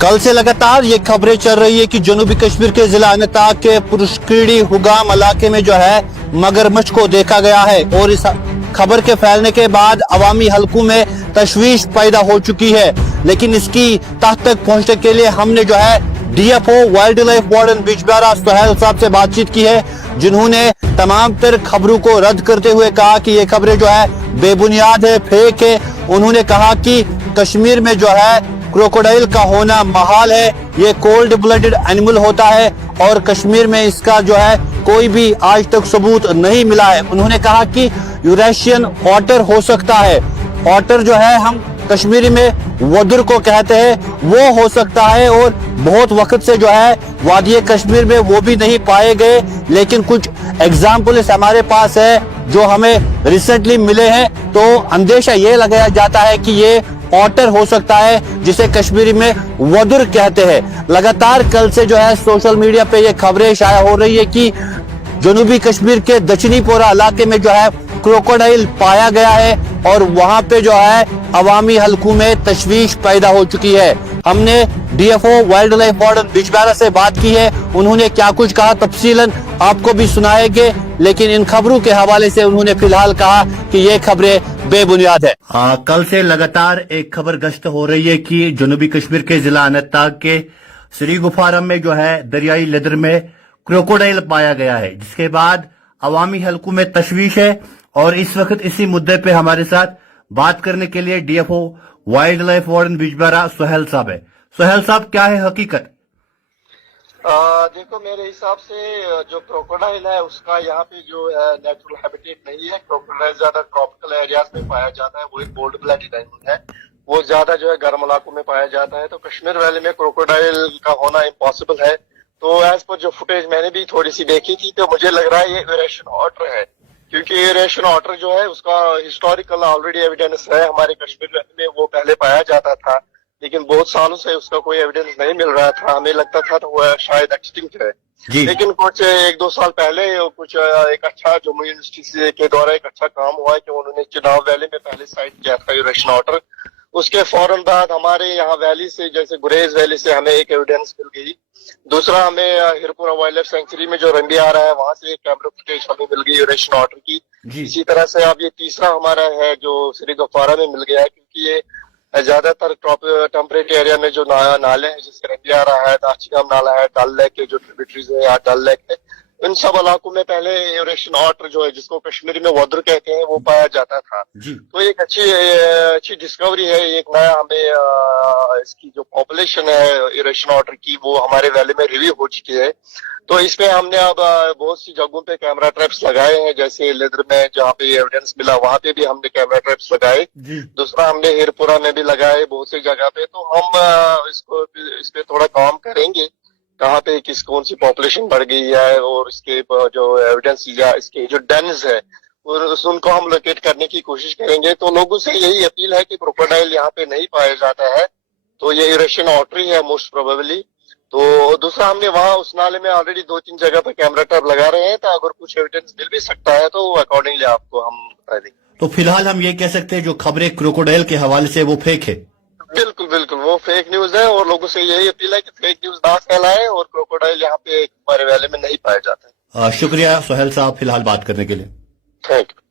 कल से लगातार ये खबरें चल रही है कि जनूबी कश्मीर के जिला अनंतनाग के पुरुषकीड़ी हुगाम इलाके में जो है मगरमच्छ को देखा गया है और इस खबर के फैलने के बाद अवामी हलकों में तशवीश पैदा हो चुकी है। लेकिन इसकी तह तक पहुंचने के लिए हमने जो है DFO wildlife warden Bijbehara Suhail साहब से बातचीत की है, जिन्होंने तमाम तर खबरों को रद्द करते हुए कहा कि ये खबरें जो है बेबुनियाद है, फेक है। उन्होंने कहा कि कश्मीर में जो है क्रोकोडाइल का होना महाल है, ये कोल्ड ब्लडेड एनिमल होता है और कश्मीर में इसका जो है कोई भी आज तक सबूत नहीं मिला है। उन्होंने कहा कि यूरेशियन ऑटर हो सकता है, ऑटर जो है हम कश्मीरी में वदुर को कहते हैं, वो हो सकता है और बहुत वक्त से जो है वादी कश्मीर में वो भी नहीं पाए गए। लेकिन कुछ एग्जाम्पल्स हमारे पास है जो हमें रिसेंटली मिले हैं, तो अंदेशा ये लगाया जाता है कि ये ऑटर हो सकता है जिसे कश्मीरी में वदुर कहते हैं। लगातार कल से जो है सोशल मीडिया पे ये खबरें शाया हो रही है कि जनूबी कश्मीर के दक्षिणी पोरा इलाके में जो है क्रोकोडाइल पाया गया है और वहां पे जो है अवामी हलकों में तशवीश पैदा हो चुकी है। हमने DFO wildlife warden Bijbehara से बात की है, उन्होंने क्या कुछ कहा तफसीलन आपको भी सुनाएंगे, लेकिन इन खबरों के हवाले से उन्होंने फिलहाल कहा कि ये खबरें बेबुनियाद है। कल से लगातार एक खबर गश्त हो रही है कि जनूबी कश्मीर के जिला अनंतनाग के श्री गुफारम में जो है दरियाई लदर में क्रोकोडाइल पाया गया है, जिसके बाद अवामी हलकों में तशवीश है। और इस वक्त इसी मुद्दे पे हमारे साथ बात करने के लिए DFO wildlife warden Bijbehara Suhail साहब है। सुहेल साहब, क्या है हकीकत? देखो, मेरे हिसाब से जो क्रोकोडाइल है उसका यहाँ पे जो है नेचुरल हैबिटेट नहीं है। क्रोकोडाइल ज्यादा ट्रॉपिकल एरियाज में पाया जाता है, वो एक कोल्ड ब्लडेड एनिमल है, वो ज्यादा जो है गर्म इलाकों में पाया जाता है। तो कश्मीर वैली में क्रोकोडाइल का होना इम्पॉसिबल है। तो एज पर जो फुटेज मैंने भी थोड़ी सी देखी थी, तो मुझे लग रहा है ये यूरेशियन ऑटर है, क्योंकि यूरेशियन ऑटर जो है उसका हिस्टोरिकल ऑलरेडी एविडेंस है। हमारे कश्मीर वैली में वो पहले पाया जाता था, लेकिन बहुत सालों से उसका कोई एविडेंस नहीं मिल रहा था। हमें लगता था तो वो शायद एक्सटिंक्ट है। लेकिन कुछ 1-2 साल पहले कुछ एक अच्छा जम्मू यूनिवर्सिटी के द्वारा एक अच्छा काम हुआ है कि उन्होंने चिनाब वैली में पहले साइट किया था यूरेशियन ऑटर। उसके फौरन बाद हमारे यहाँ वैली से, जैसे गुरेज वैली से हमें एक एविडेंस मिल गई। दूसरा, हमें हिरपुरा वाइल्ड लाइफ सेंचुरी में जो रंबी आ रहा है वहां से एक कैमरा फुटेज हमें मिल गई यूरेशियन ऑटर की। इसी तरह से अब ये तीसरा हमारा है जो श्री गुफारा में मिल गया है, क्योंकि ये ज्यादातर टेम्परेट एरिया में जो नाले हैं, जैसे रंबी आ रहा है, दाचिगाम नाला है, डल लेक के जो ट्रिब्यूटरीज है या डल लेक है, इन सब इलाकों में पहले यूरेशियन ऑटर जो है, जिसको कश्मीरी में वदुर कहते हैं, वो पाया जाता था। तो एक अच्छी डिस्कवरी है। एक नया हमें इसकी जो पॉपुलेशन है यूरेशियन ऑटर की, वो हमारे वैली में रिव्यू हो चुकी है। तो इसमें हमने अब बहुत सी जगहों पे कैमरा ट्रैप्स लगाए हैं, जैसे लेदर में जहाँ पे एविडेंस मिला वहां पे भी हमने कैमरा ट्रैप्स लगाए। दूसरा, हमने हिरपुरा में भी लगाए बहुत सी जगह पे। तो हम इस पे थोड़ा काम करेंगे, कहाँ पे कौन सी पॉपुलेशन बढ़ गई है और इसके जो एविडेंस या इसके जो डेन्स है उनको हम लोकेट करने की कोशिश करेंगे। तो लोगों से यही अपील है कि क्रोकोडाइल यहाँ पे नहीं पाया जाता है, तो ये यूरेशियन ऑटर ही है मोस्ट प्रोबेबली। तो दूसरा, हमने वहाँ उस नाले में ऑलरेडी 2-3 जगह पे कैमरा ट्रैप लगा रहे हैं, तो अगर कुछ एविडेंस मिल भी सकता है तो अकॉर्डिंगली आपको हम बता देंगे। तो फिलहाल हम ये कह सकते हैं जो खबरें क्रोकोडाइल के हवाले से वो फेक है? बिल्कुल बिल्कुल, वो फेक न्यूज है और लोगों से यही अपील है कि फेक न्यूज ना फैलाएं और क्रोकोडाइल यहाँ पे हमारे वैली में नहीं पाया जाता है। शुक्रिया सुहेल साहब फिलहाल बात करने के लिए। Thank you.